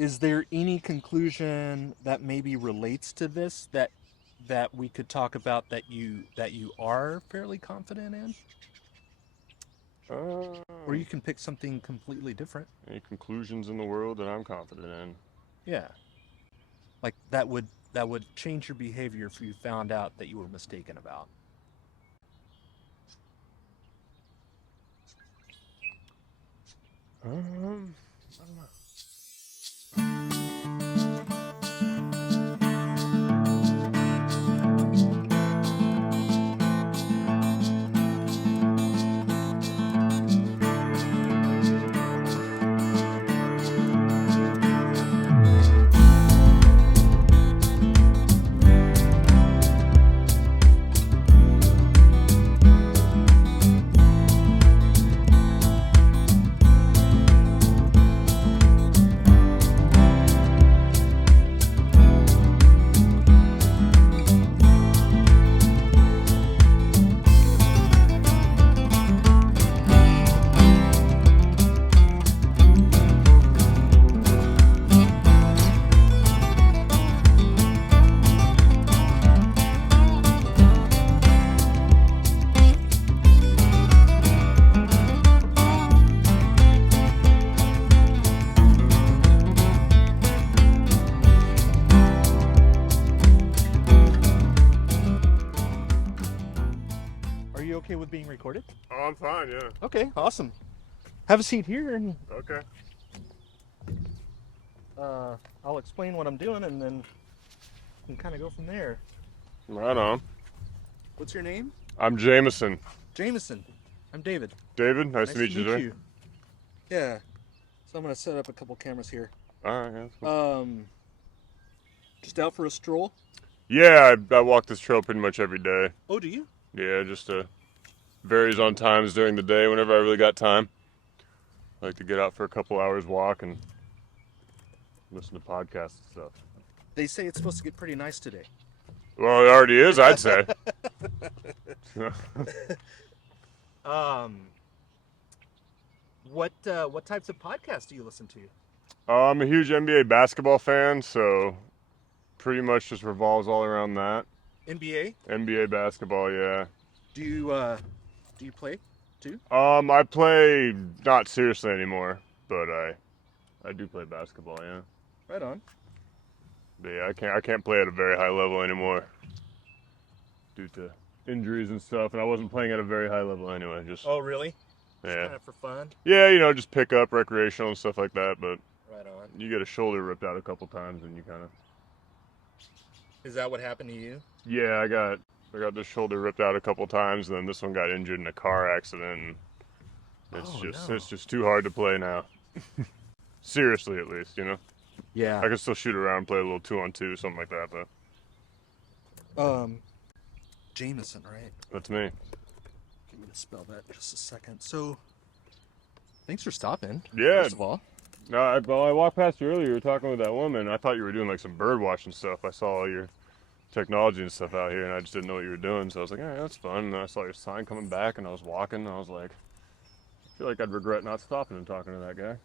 Is there any conclusion that maybe relates to this that we could talk about that you are fairly confident in? Or you can pick something completely different. Any conclusions in the world that I'm confident in? Yeah. Like that would change your behavior if you found out that you were mistaken about. I don't know. Are you okay with being recorded? Oh, I'm fine, yeah. Okay, awesome. Have a seat here and Okay. I'll explain what I'm doing and then we can kind of go from there. Right on. What's your name? I'm Jamison. Jamison. I'm David. David, nice to meet you today. Yeah. So I'm going to set up a couple cameras here. Alright, yeah. Cool. Just out for a stroll? Yeah, I walk this trail pretty much every day. Oh, do you? Yeah, just varies on times during the day whenever I really got time. I like to get out for a couple hours walk and listen to podcasts and stuff. They say it's supposed to get pretty nice today. Well, it already is, I'd say. What types of podcasts do you listen to? I'm a huge NBA basketball fan, so pretty much just revolves all around that. NBA? NBA basketball, yeah. Do you play too? I play not seriously anymore, but I do play basketball, yeah. Right on. But yeah, I can't play at a very high level anymore due to injuries and stuff, and I wasn't playing at a very high level anyway. Just Oh, really? Just yeah, kind of for fun. yeah, just pick up recreational and stuff like that. But Right on. you get a shoulder ripped out a couple times, and you kind of. Is that what happened to you? Yeah, I got this shoulder ripped out a couple times, and then this one got injured in a car accident. And it's just too hard to play now. Seriously, at least, you know. Yeah. I can still shoot around, play a little 2-on-2, something like that, but. Jamison, right? That's me. Give me to spell that in just a second. So, thanks for stopping. Yeah. First of all. No, I walked past you earlier. You were talking with that woman. I thought you were doing like some bird watching stuff. I saw all your technology and stuff out here, and I just didn't know what you were doing. So I was like, yeah, that's fun. And then I saw your sign coming back, and I was walking, and I was like, I feel like I'd regret not stopping and talking to that guy.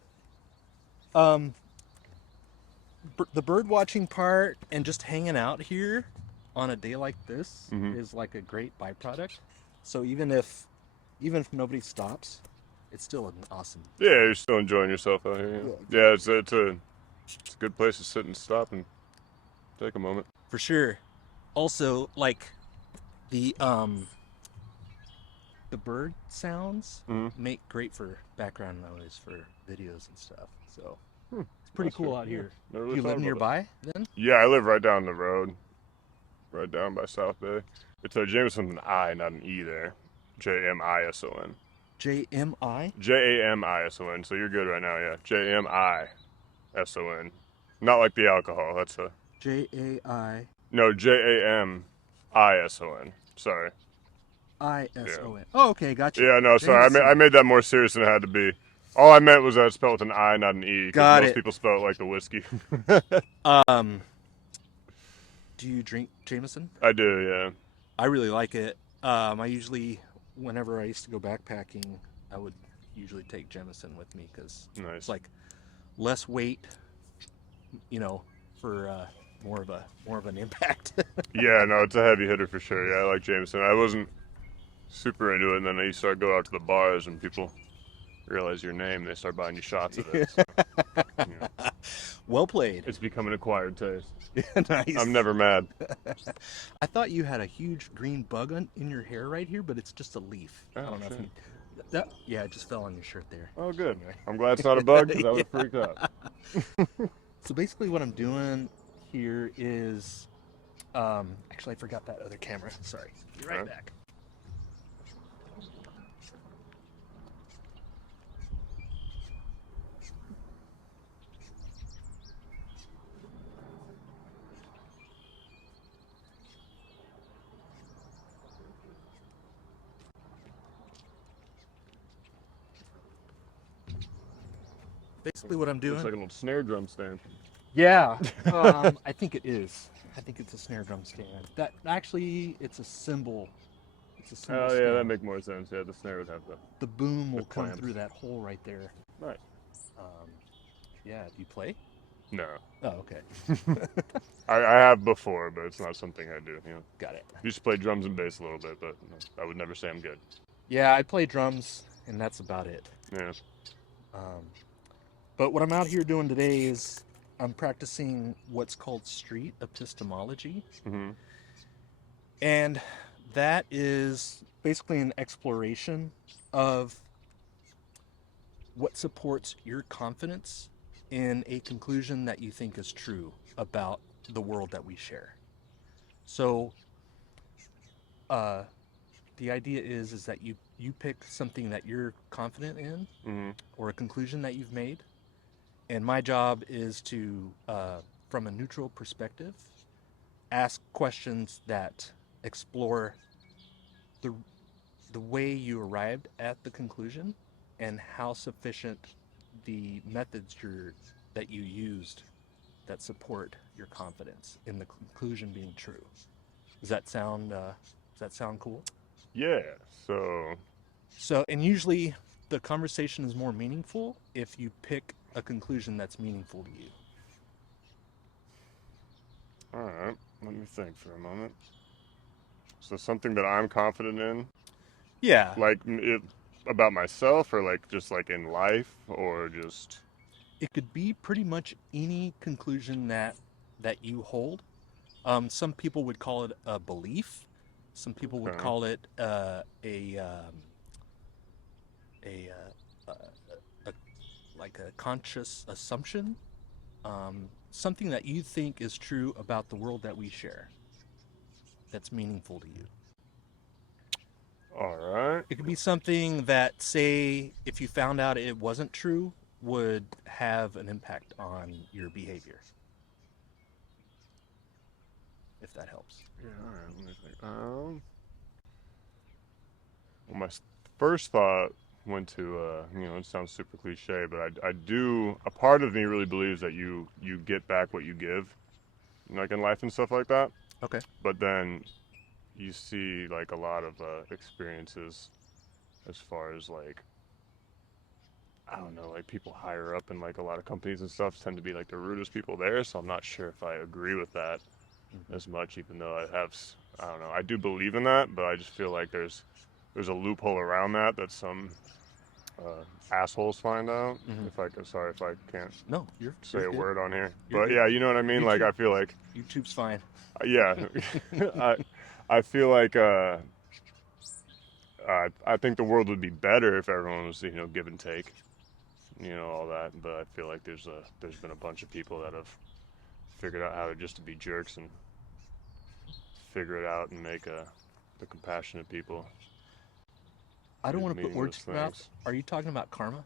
The bird watching part and just hanging out here on a day like this Mm-hmm. is like a great byproduct. So even if nobody stops, it's still an awesome. Yeah, you're still enjoying yourself out here. Yeah, it's a good place to sit and stop and take a moment. For sure. Also, like the bird sounds make great for background noise for videos and stuff. So it's pretty cool out here. Never Do really you thought live about nearby then? Yeah, I live right down the road, right down by South Bay. It's Jamison with an I, not an E there. Jamison. JMI? Jamison. So you're good right now, yeah. Jamison. Not like the alcohol. That's a JAI. no. Jamison. Sorry. ISON. Oh, okay, gotcha. Yeah, no, sorry. I made that more serious than it had to be. All I meant was that it's spelled with an I, not an E. Got most it. people spell it like the whiskey. Do you drink Jameson? I do, yeah. I really like it. I usually, whenever I used to go backpacking, I would usually take Jamison with me because Nice. it's like less weight, for more of an impact. Yeah, no, it's a heavy hitter for sure. Yeah, I like Jameson. I wasn't super into it, and then you start go out to the bars and people realize your name, they start buying you shots of it. So, you know, Well played. it's become an acquired taste. Nice. I'm never mad. I thought you had a huge green bug in your hair right here, but it's just a leaf. I Oh, don't know if shit. yeah, it just fell on your shirt there. Oh, good. I'm glad it's not a bug because I would have freaked out. So basically what I'm doing here is, actually I forgot that other camera. Sorry. Be right Alright. back. Basically what I'm doing. Looks like an old snare drum stand. Yeah, I think it is. I think it's a snare drum stand. That actually, it's a cymbal. It's a cymbal Oh, stand. yeah, that makes more sense. Yeah, the snare would have The boom will the come clamps. through that hole right there. Right. Yeah, do you play? No. Oh, okay. I have before, but it's not something I do. You know, Got it. used to play drums and bass a little bit, but I would never say I'm good. Yeah, I play drums, and that's about it. Yeah. But what I'm out here doing today is I'm practicing what's called street epistemology. Mm-hmm. And that is basically an exploration of what supports your confidence in a conclusion that you think is true about the world that we share. So the idea is that you pick something that you're confident in, Mm-hmm. or a conclusion that you've made, and my job is to, from a neutral perspective, ask questions that explore the way you arrived at the conclusion and how sufficient the methods that you used that support your confidence in the conclusion being true. Does that sound cool? Yeah. So, and usually the conversation is more meaningful if you pick a conclusion that's meaningful to you. All right. Let me think for a moment. So something that I'm confident in, Yeah. like about myself, or like just like in life, or just. It could be pretty much any conclusion that you hold. Some people would call it a belief. Some people would Okay. call it like a conscious assumption, something that you think is true about the world that we share, that's meaningful to you. All right. It could be something that, say, if you found out it wasn't true, would have an impact on your behavior. If that helps. Yeah. All right. Let me think. Well, my first thought went to it sounds super cliche, but I do. A part of me really believes that you get back what you give, like in life and stuff like that. Okay. But then you see like a lot of experiences as far as like, I don't know, like people higher up in like a lot of companies and stuff tend to be like the rudest people there. So I'm not sure if I agree with that as much, even though I don't know, I do believe in that, but I just feel like there's a loophole around that some assholes find out. Mhm. Sorry if I can't No, you're say you're a good. word on here, You're but good. yeah, you know what I mean. Like YouTube. I feel like YouTube's fine. yeah, I feel like I think the world would be better if everyone was give and take, all that. But I feel like there's been a bunch of people that have figured out how to be jerks and figure it out and make the compassionate people. I don't want to put words in your mouth. things. Are you talking about karma?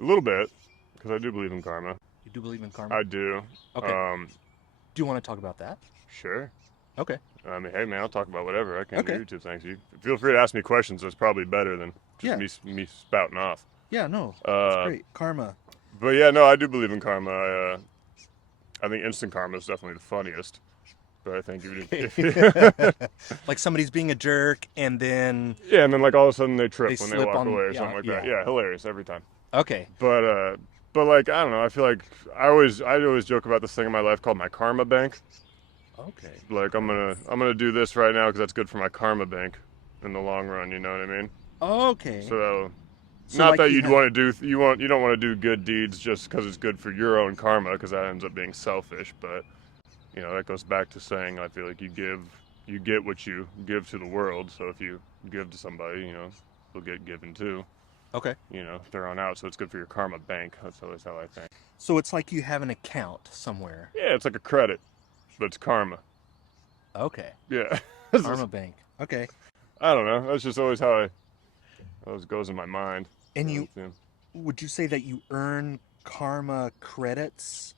A little bit, because I do believe in karma. You do believe in karma? I do. Okay. Do you want to talk about that? Sure. Okay. I mean, hey man, I'll talk about whatever I can Okay. do YouTube. Thanks. You feel free to ask me questions. That's probably better than just me spouting off. Yeah, no. That's great. Karma. But yeah, no, I do believe in karma. I think instant karma is definitely the funniest. But I think Like somebody's being a jerk and then... yeah, and then like all of a sudden they trip They when they slip walk on- away or yeah, something like that. yeah. Yeah, hilarious every time. Okay. But But like, I don't know. I feel like I always joke about this thing in my life called my karma bank. Okay. Like I'm gonna do this right now because that's good for my karma bank in the long run. You know what I mean? Okay. So So not like that you you'd have. want to do you don't want to do good deeds just because it's good for your own karma because that ends up being selfish. But you know that goes back to saying I feel like you get what you give to the world. So if you give to somebody, you know, they'll get given too. Okay. You know, they're on out. So it's good for your karma bank. That's always how I think. So it's like you have an account somewhere. Yeah, it's like a credit, but it's karma. Okay. Yeah. Karma bank. Okay. I don't know. That's just always how I always goes in my mind. And So, you yeah. would you say that you earn karma credits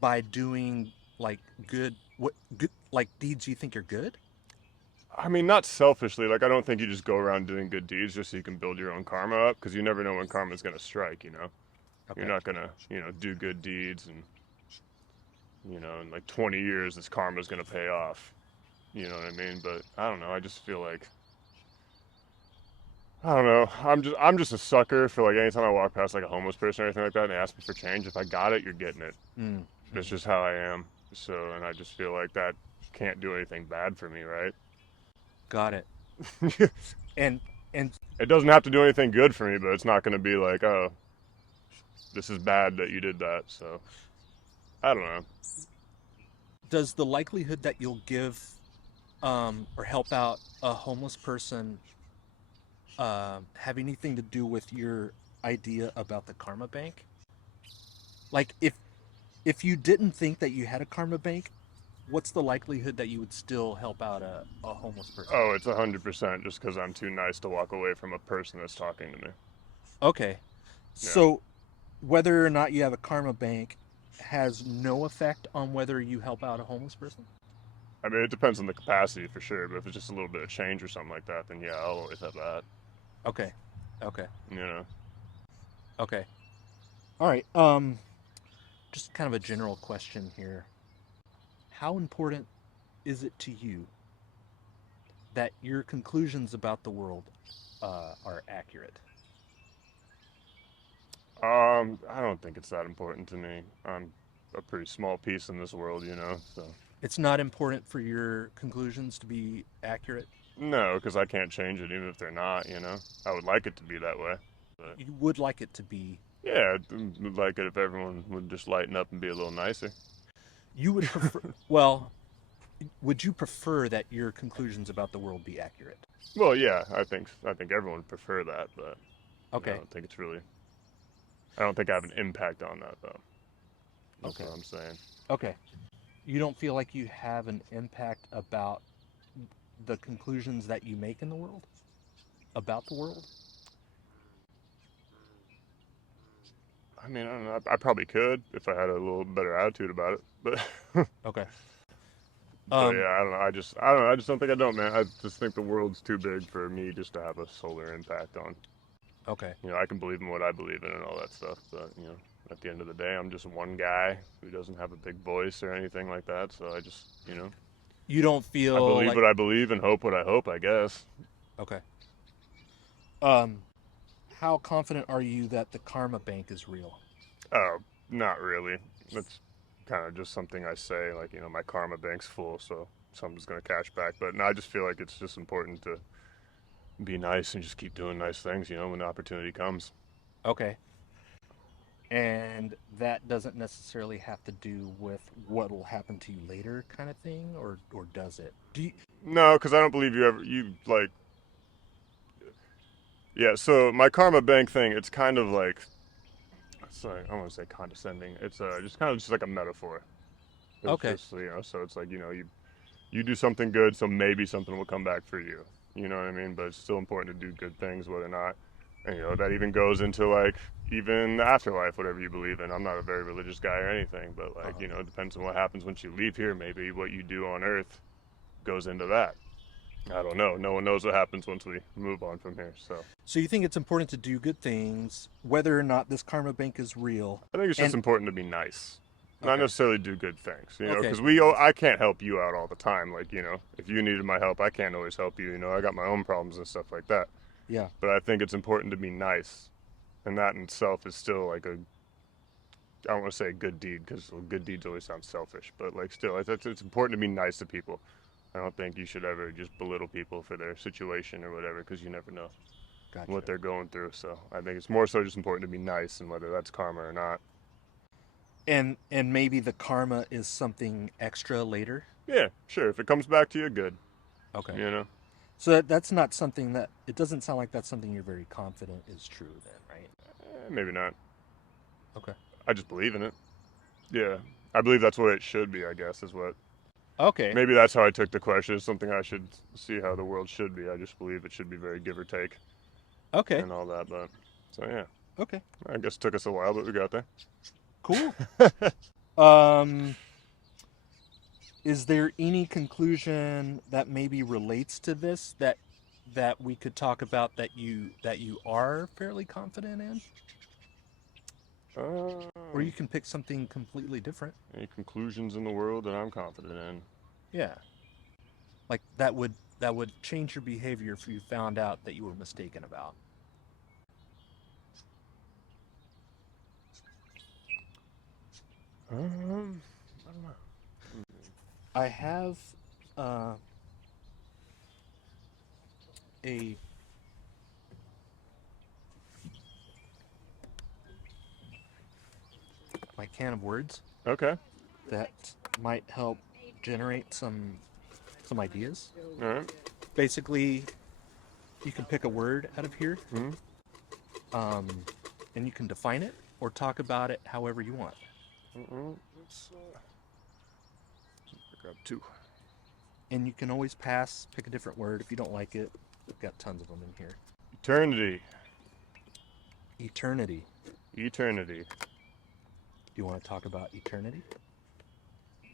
by doing like good like deeds you think are good? I mean, not selfishly. Like, I don't think you just go around doing good deeds just so you can build your own karma up because you never know when karma's going to strike, you know? You're Okay. not going to, you know, do good deeds and, you know, in like 20 years, this karma's going to pay off. You know what I mean? But I don't know. I just feel like, I don't know. I'm just a sucker for like anytime I walk past like a homeless person or anything like that and they ask me for change, if I got it, you're getting it. Mm. That's just how I am. So, and I just feel like that can't do anything bad for me, right? Got it. And and It doesn't have to do anything good for me, but it's not going to be like, oh, this is bad that you did that. So I don't know. does the likelihood that you'll give or help out a homeless person have anything to do with your idea about the karma bank? Like if you didn't think that you had a karma bank, what's the likelihood that you would still help out a homeless person? Oh, it's 100% just because I'm too nice to walk away from a person that's talking to me. Okay. Yeah. So whether or not you have a karma bank has no effect on whether you help out a homeless person? I mean, it depends on the capacity for sure, but if it's just a little bit of change or something like that, then yeah, I'll always have that. Okay. Okay. You know. Okay. All right. Just kind of a general question here. How important is it to you that your conclusions about the world are accurate? I don't think it's that important to me. I'm a pretty small piece in this world, you know. So It's not important for your conclusions to be accurate. no, because I can't change it even if they're not. You know, I would like it to be that way, but You would like it to be. yeah, I'd like it if everyone would just lighten up and be a little nicer. You would prefer. Well, would you prefer that your conclusions about the world be accurate? Well, yeah, I think everyone would prefer that, but I Okay. don't think it's really. I don't think I have an impact on that though. That's Okay. what I'm saying. Okay. You don't feel like you have an impact about the conclusions that you make in the world? About the world? I mean, I don't know. I probably could if I had a little better attitude about it, but Okay. but Um, yeah, I don't know. I just don't think I don't, man. I just think the world's too big for me just to have a solar impact on. okay. You know, I can believe in what I believe in and all that stuff, but you know, at the end of the day, I'm just one guy who doesn't have a big voice or anything like that. So I just, you know, You don't I feel believe like what I believe and hope what I hope, I guess. okay. Um, how confident are you that the karma bank is real? Oh, not really. That's kind of just something I say, like, you know, my karma bank's full, so something's gonna cash back. But no, I just feel like it's just important to be nice and just keep doing nice things, you know, when the opportunity comes. Okay. And that doesn't necessarily have to do with what will happen to you later kind of thing, or does it? Do you No, because I don't believe you like, yeah. So my karma bank thing, it's kind of like, sorry, I don't want to say condescending. It's just kind of just like a metaphor. It's Okay. just, you know, so it's like, you know, you do something good, so maybe something will come back for you. You know what I mean? But it's still important to do good things, whether or not, and, you know, that even goes into like even the afterlife, whatever you believe in. I'm not a very religious guy or anything, but like, Uh-huh. you know, it depends on what happens once you leave here. Maybe what you do on Earth goes into that. I don't know. No one knows what happens once we move on from here. So So you think it's important to do good things, whether or not this karma bank is real? I think it's just And important to be nice, not okay. necessarily do good things. You know, Okay. because I can't help you out all the time. Like, you know, if you needed my help, I can't always help you. You know, I got my own problems and stuff like that. Yeah. But I think it's important to be nice, and that in itself is still like I don't want to say a good deed because good deeds always sound selfish, but like still, it's important to be nice to people. I don't think you should ever just belittle people for their situation or whatever because you never know Gotcha. what they're going through. So I think it's more so just important to be nice, and whether that's karma or not. And maybe the karma is something extra later. Yeah, sure. If it comes back to you, good. Okay. You know. So that's not something that it doesn't sound like that's something you're very confident is true then, right? Maybe not. Okay. I just believe in it. Yeah, I believe that's what it should be. I guess is what. Okay. Maybe that's how I took the question. It's something I should see how the world should be. I just believe it should be very give or take Okay. and all that. But so yeah, Okay. I guess it took us a while, but we got there. Cool. Is there any conclusion that maybe relates to this that we could talk about that you are fairly confident in? Or you can pick something completely different. Any conclusions in the world that I'm confident in? Yeah. Like that would change your behavior if you found out that you were mistaken about. I don't know. I have a my can of words Okay. that might help generate some ideas. All right. Basically, you can pick a word out of here, Mm-hmm. and you can define it or talk about it however you want. Let's grab two. And you can always pick a different word if you don't like it. We've got tons of them in here. Eternity. Eternity. Eternity. Do you want to talk about eternity? Do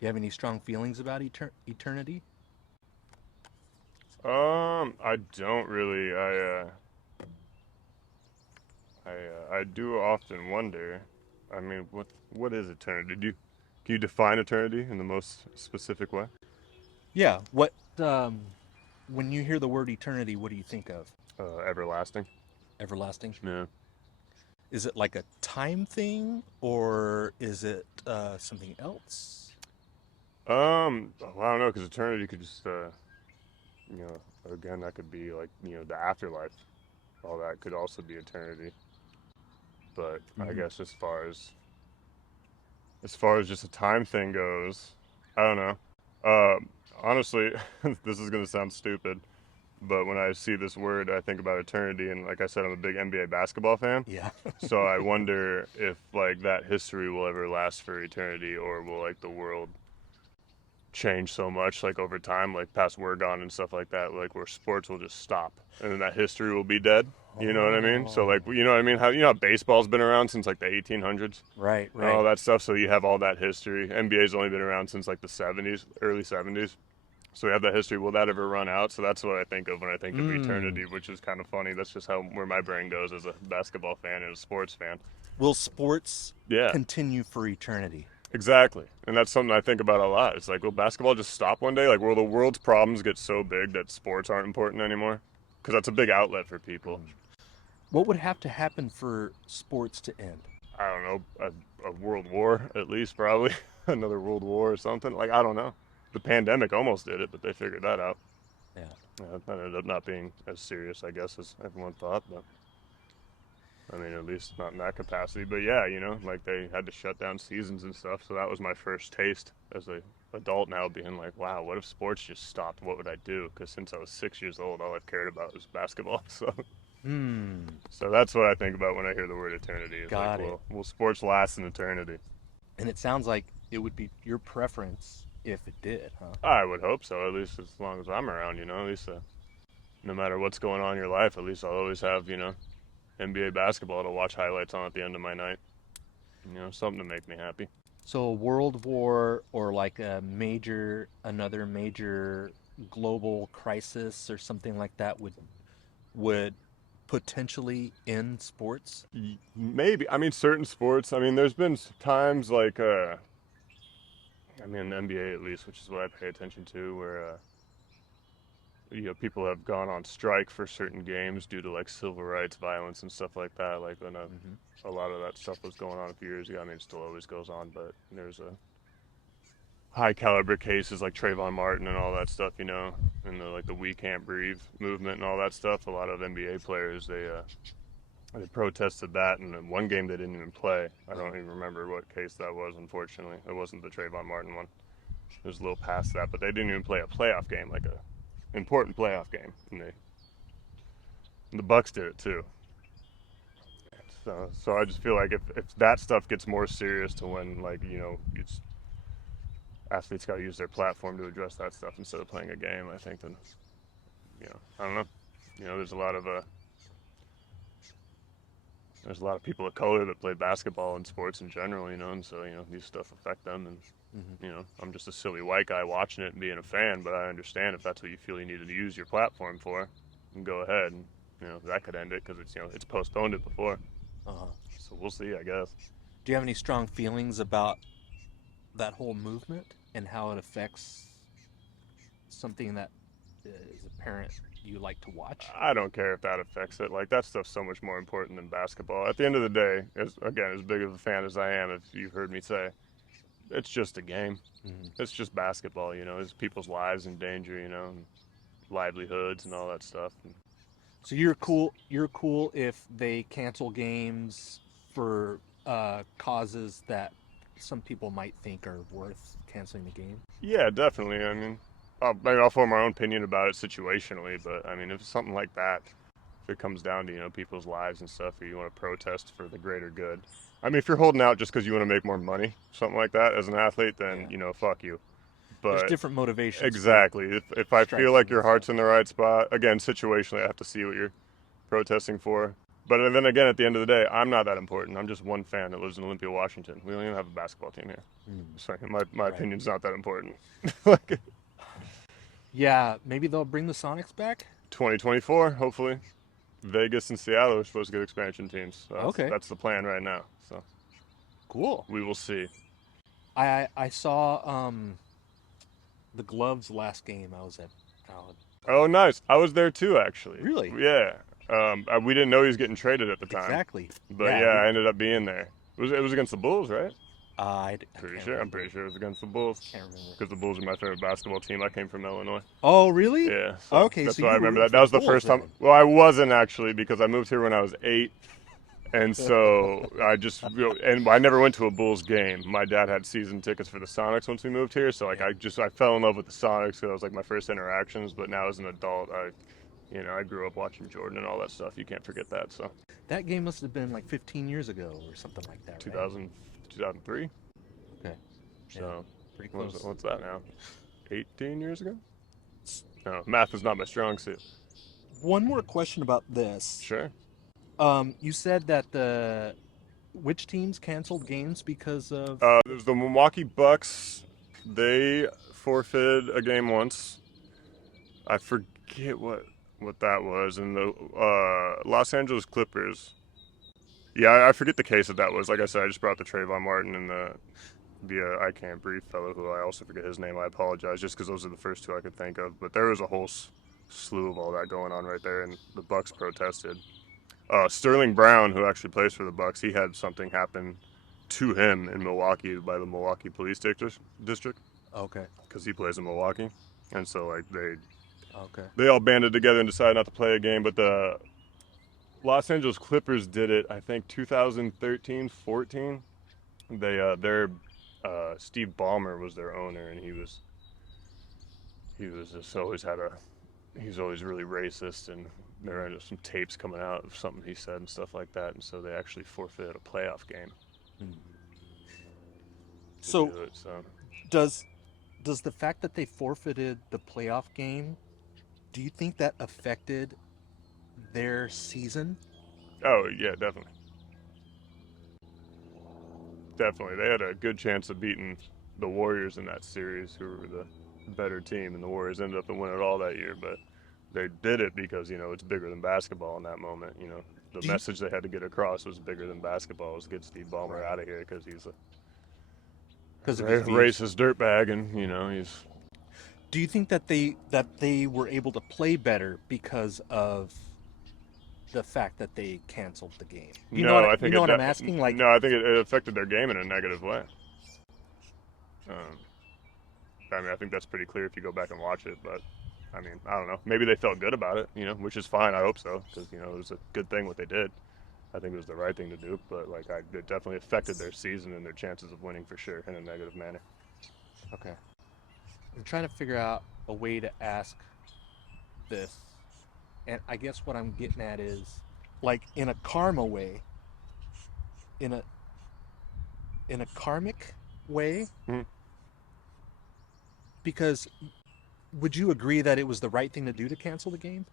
you have any strong feelings about eternity? I don't really. I do often wonder. I mean, what is eternity? Can you define eternity in the most specific way? Yeah. When you hear the word eternity, what do you think of? Everlasting. Everlasting? Yeah. Is it like a time thing or is it something else? Well, I don't know, because eternity could just, again, that could be like, the afterlife. All that could also be eternity. But I guess as far as just a time thing goes, I don't know. Honestly, this is gonna sound stupid, but when I see this word, I think about eternity, and like I said, I'm a big NBA basketball fan. Yeah. So I wonder if like that history will ever last for eternity, or will like the world change so much like over time, like past Wergon and stuff like that, like where sports will just stop and then that history will be dead. You know what I mean? So like, you know what I mean? How baseball's been around since like the 1800s, Right, and all that stuff. So you have all that history. NBA's only been around since like the 70s, early 70s. So we have that history. Will that ever run out? So that's what I think of when I think of eternity, which is kind of funny. That's just where my brain goes as a basketball fan and a sports fan. Will sports Yeah. continue for eternity? Exactly. And that's something I think about a lot. It's like, will basketball just stop one day? Like, will the world's problems get so big that sports aren't important anymore? Because that's a big outlet for people. What would have to happen for sports to end? I don't know, a world war, at least, probably. Another world war or something. Like, I don't know. The pandemic almost did it, but they figured that out. Yeah. That ended up not being as serious, I guess, as everyone thought. But I mean, at least not in that capacity. But yeah, like they had to shut down seasons and stuff. So that was my first taste as an adult now, being like, wow, what if sports just stopped? What would I do? Because since I was 6 years old, all I've cared about was basketball. So that's what I think about when I hear the word eternity. It's Got like, it. will sports last in eternity? And it sounds like it would be your preference if it did, huh? I would hope so, at least as long as I'm around, at least no matter what's going on in your life, at least I'll always have, NBA basketball to watch highlights on at the end of my night. Something to make me happy. So a world war or like another major global crisis or something like that would potentially end sports? Maybe. I mean, certain sports. I mean, there's been times like, I mean, the NBA at least, which is what I pay attention to, where, people have gone on strike for certain games due to like civil rights violence and stuff like that. Like when a lot of that stuff was going on a few years ago. I mean, it still always goes on, but there's a high caliber cases like Trayvon Martin and all that stuff, and the We Can't Breathe movement and all that stuff. A lot of NBA players they protested that, and in one game they didn't even play. I don't even remember what case that was. Unfortunately, it wasn't the Trayvon Martin one. It was a little past that, but they didn't even play a playoff game, like a important playoff game, and the Bucks did it too. So I just feel like if that stuff gets more serious to when it's athletes got to use their platform to address that stuff instead of playing a game, I think then I don't know. There's a lot of people of color that play basketball and sports in general, and so these stuff affect them, and I'm just a silly white guy watching it and being a fan, but I understand if that's what you feel you need to use your platform for, and go ahead, and that could end it because it's postponed it before. So we'll see, I guess. Do you have any strong feelings about that whole movement and how it affects something that is apparent you like to watch? I don't care if that affects it. Like, that stuff's so much more important than basketball. At the end of the day, as big of a fan as I am, if you've heard me say, it's just a game. It's just basketball, It's people's lives in danger, and livelihoods and all that stuff. So you're cool if they cancel games for causes that some people might think are worth canceling the game? Yeah, definitely. I mean, I'll form my own opinion about it situationally, but I mean, if it's something like that, if it comes down to people's lives and stuff, or you want to protest for the greater good. I mean, if you're holding out just because you want to make more money, something like that, as an athlete, then fuck you. But there's different motivations. Exactly. If I feel like your heart's in the right spot, again, situationally, I have to see what you're protesting for. But then again, at the end of the day, I'm not that important. I'm just one fan that lives in Olympia, Washington. We don't even have a basketball team here. Sorry, my opinion's not that important. Yeah, maybe they'll bring the Sonics back? 2024, hopefully. Vegas and Seattle are supposed to get expansion teams. So that's the plan right now. So cool. We will see. I saw the Gloves last game I was at. Oh, nice. I was there too, actually. Really? Yeah. We didn't know he was getting traded at the time. Exactly. But I ended up being there. It was against the Bulls, right? I'm pretty sure it was against the Bulls. Can't remember. Because the Bulls are my favorite basketball team. I came from Illinois. Oh, really? Yeah. So okay, that's so why I remember that. That was the first time. Then. Well, I wasn't actually, because I moved here when I was 8. And so and I never went to a Bulls game. My dad had season tickets for the Sonics once we moved here. So I fell in love with the Sonics because it was like my first interactions. But now as an adult, I grew up watching Jordan and all that stuff. You can't forget that. So that game must have been like 15 years ago or something like that, 2003. Okay. So pretty close. What's that now? 18 years ago? No, math is not my strong suit. One more question about this. Sure. You said that which teams canceled games because of? There's the Milwaukee Bucks. They forfeited a game once. I forget what that was. And the Los Angeles Clippers. Yeah, I forget the case that was. Like I said, I just brought the Trayvon Martin and the I Can't Breathe fellow, who I also forget his name. I apologize, just because those are the first two I could think of. But there was a whole slew of all that going on right there, and the Bucks protested. Sterling Brown, who actually plays for the Bucks, he had something happen to him in Milwaukee by the Milwaukee Police District. Okay. Because he plays in Milwaukee, and so they all banded together and decided not to play a game. But the Los Angeles Clippers did it, I think, 2013-14. Steve Ballmer was their owner, and he was just always he's always really racist, and there are some tapes coming out of something he said and stuff like that, and so they actually forfeited a playoff game. So does the fact that they forfeited the playoff game, do you think that affected their season? Oh yeah, definitely. Definitely. They had a good chance of beating the Warriors in that series, who were the better team, and the Warriors ended up winning it all that year, but they did it because, it's bigger than basketball in that moment. The message they had to get across was bigger than basketball. It was get Steve Ballmer out of here because he's a racist dirtbag, and, he's... Do you think that they were able to play better because of the fact that they canceled the game? You know No, I you think know what I'm asking? Like, no, I think it affected their game in a negative way. Um, I mean, I think that's pretty clear if you go back and watch it. But I mean, I don't know. Maybe they felt good about it, which is fine. I hope so, because it was a good thing what they did. I think it was the right thing to do. But like, it definitely affected their season and their chances of winning for sure in a negative manner. okay, I'm trying to figure out a way to ask this, and I guess what I'm getting at is, like, in a karma way, in a karmic way, Mm-hmm. because would you agree that it was the right thing to do to cancel the game?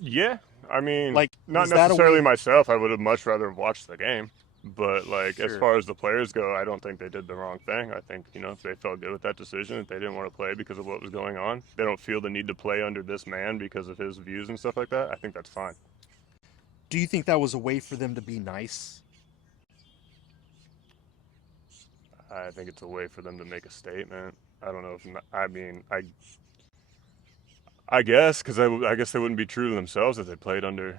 Yeah, I mean, Like, not is that a necessarily way? myself. I would have much rather watched the game. But like, as Sure. far as the players go, I don't think they did the wrong thing. I think if they felt good with that decision, if they didn't want to play because of what was going on, they don't feel the need to play under this man because of his views and stuff like that. I think that's fine. Do you think that was a way for them to be nice? I think it's a way for them to make a statement. I don't know if I mean I guess because I guess they wouldn't be true to themselves if they played under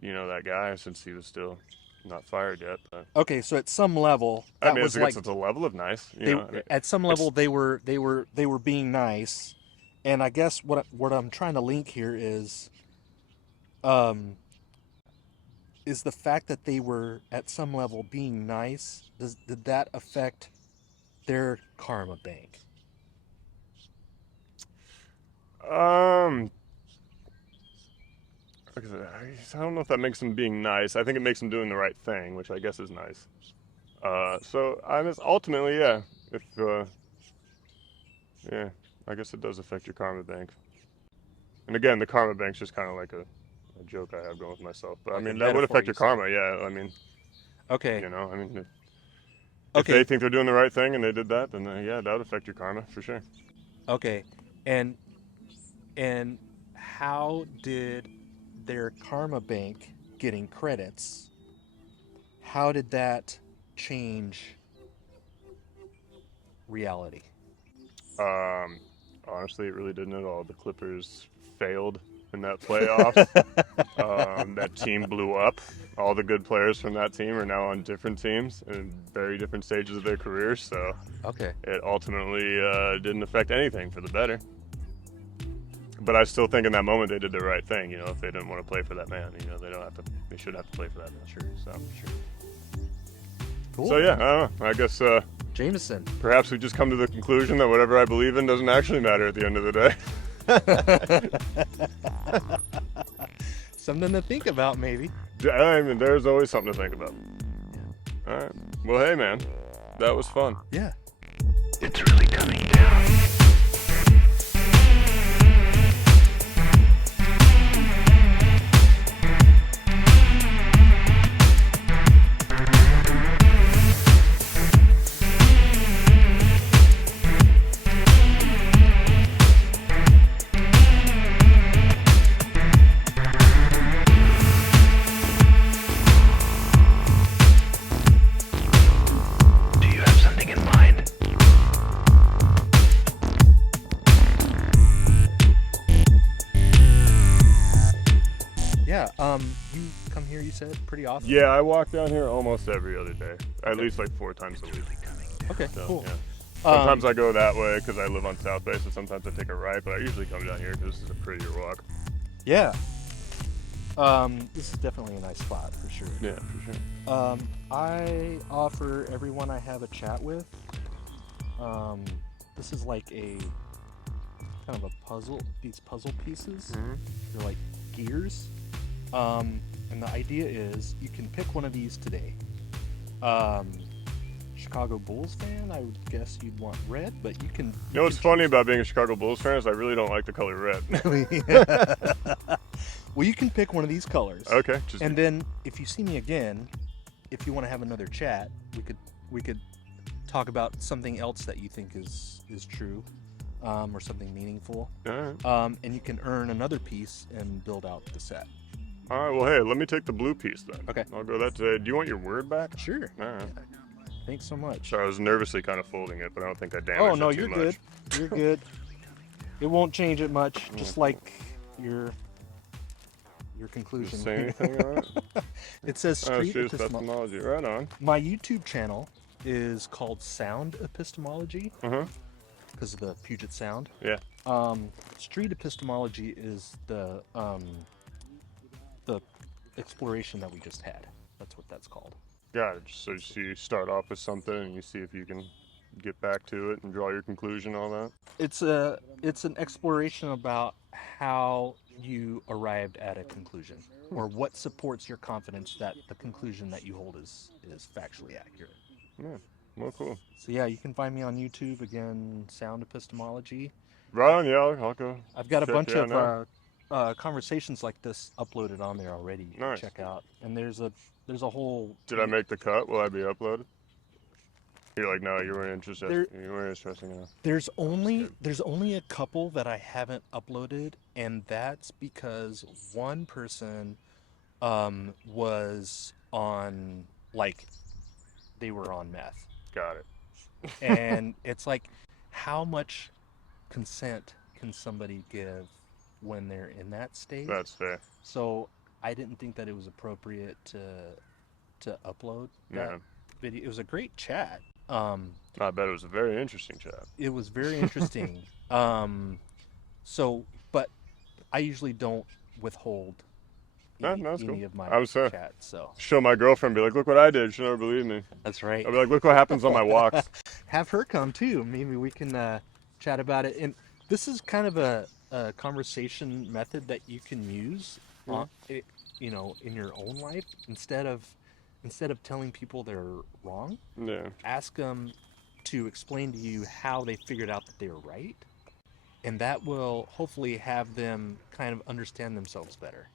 that guy since he was still not fired yet. But Okay, so at some level, I that mean, was it's like a level of nice. they I mean, at some it's level they were being nice, and I guess what I'm trying to link here um is the fact that they were at some level being nice. Did that affect their karma bank? um. I don't know if that makes them being nice. I think it makes them doing the right thing, which I guess is nice. So I guess ultimately, yeah. If yeah, I guess it does affect your karma bank. And again, the karma bank's just kind of like a joke I have going with myself. But I Like a mean, that would metaphor, affect you your said. karma. Yeah, I mean, Okay. I mean, if they Okay. think they're doing the right thing and they did that, then yeah, that would affect your karma for sure. Okay. And and how did their karma bank getting credits? How did that change reality? Um, Honestly, it really didn't at all. The Clippers failed in that playoffs. That team blew up. All the good players from that team are now on different teams in very different stages of their careers. So Okay. it ultimately didn't affect anything for the better. But I still think in that moment they did the right thing. If they didn't want to play for that man, they don't have to. They shouldn't have to play for that man. Sure. So, Cool. so yeah, I don't know. I guess Jameson. perhaps we just come to the conclusion that whatever I believe in doesn't actually matter at the end of the day. Something to think about, maybe. I mean, there's always something to think about. All right. Well, hey, man, that was fun. Yeah. It's really coming down. Do you have something in mind? Yeah. You come here, you said, pretty often. Yeah, I walk down here almost every other day, at least like 4 times a week. Okay. So, Cool. yeah. Sometimes I go that way because I live on South Bay, so sometimes I take a right, but I usually come down here because this is a prettier walk. Yeah. This is definitely a nice spot for sure. Yeah, for sure. I offer everyone I have a chat with. This is like a kind of a puzzle. These puzzle pieces. Mm-hmm. They're like gears. And the idea is you can pick one of these today. Chicago Bulls fan, I would guess you'd want red, but you can. You know what's funny about being a Chicago Bulls fan is I really don't like the color red. Well, you can pick one of these colors. Okay. And then if you see me again, if you want to have another chat, we could talk about something else that you think is true, or something meaningful. All right. And you can earn another piece and build out the set. All right. Well, hey, let me take the blue piece then. Okay. I'll go that today. Do you want your word back? Sure. All right. Thanks so much. Sorry, I was nervously kind of folding it, but I don't think I damaged Oh no, it too you're much. good. You're good. It won't change it much, just like your Did it conclusion. say anything on it? It says Street Street Epistemology. Epistemology. Right on. My YouTube channel is called Sound Epistemology Uh-huh. because of the Puget Sound. Yeah. Street Epistemology is the exploration that we just had. That's what that's called. Got it. So you start off with something and you see if you can get back to it and draw your conclusion, all that. It's an exploration about how you arrived at a conclusion, or what supports your confidence that the conclusion that you hold is factually accurate. Yeah. Well, cool. So yeah, you can find me on YouTube again, Sound Epistemology. Right on. Yeah, I'll go. I've got a check bunch it out now. of conversations like this uploaded on there already. You can Nice. check out, and there's a whole. Did I make the cut? Will I be uploaded? You're like, no, you weren't interested. You weren't interested enough. There's only a couple that I haven't uploaded, and that's because one person was on, like, they were on meth. Got it. And it's like, how much consent can somebody give when they're in that state? That's fair. So I didn't think that it was appropriate to upload that Yeah. video. It was a great chat. I bet it was a very interesting chat. It was very interesting. But I usually don't withhold No, any, that's any cool. of my I was, chats. So Show my girlfriend, be like, look what I did. She'll never believe me. that's right. I'll be like, look what happens on my walks. Have her come too. Maybe we can chat about it. And this is kind of a conversation method that you can use, in your own life instead of telling people they're wrong. Yeah. Ask them to explain to you how they figured out that they were right, and that will hopefully have them kind of understand themselves better.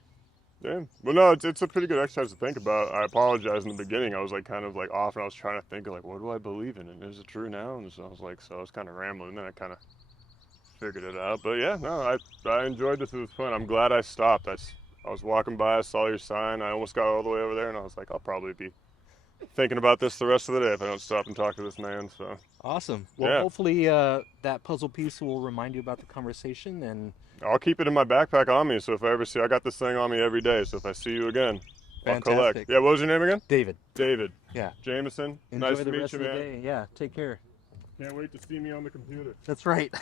Yeah. Well, no, it's a pretty good exercise to think about. I apologize in the beginning. I was like kind of like off, and I was trying to think of like, what do I believe in, and is it true now? And so I was kind of rambling, and then I kind of figured it out. But yeah, no, I enjoyed this. It was fun. I'm glad I stopped. I was walking by, I saw your sign. I almost got all the way over there, and I was like, I'll probably be thinking about this the rest of the day if I don't stop and talk to this man. So Awesome. Well, Yeah. hopefully that puzzle piece will remind you about the conversation, and I'll keep it in my backpack on me. So if I ever see, I got this thing on me every day. So if I see you again, I'll collect. Fantastic. Yeah. What was your name again? David. David. Yeah. Jamison. Enjoy Nice the to meet rest you, of the man. day. Yeah. Take care. Can't wait to see me on the computer. That's right.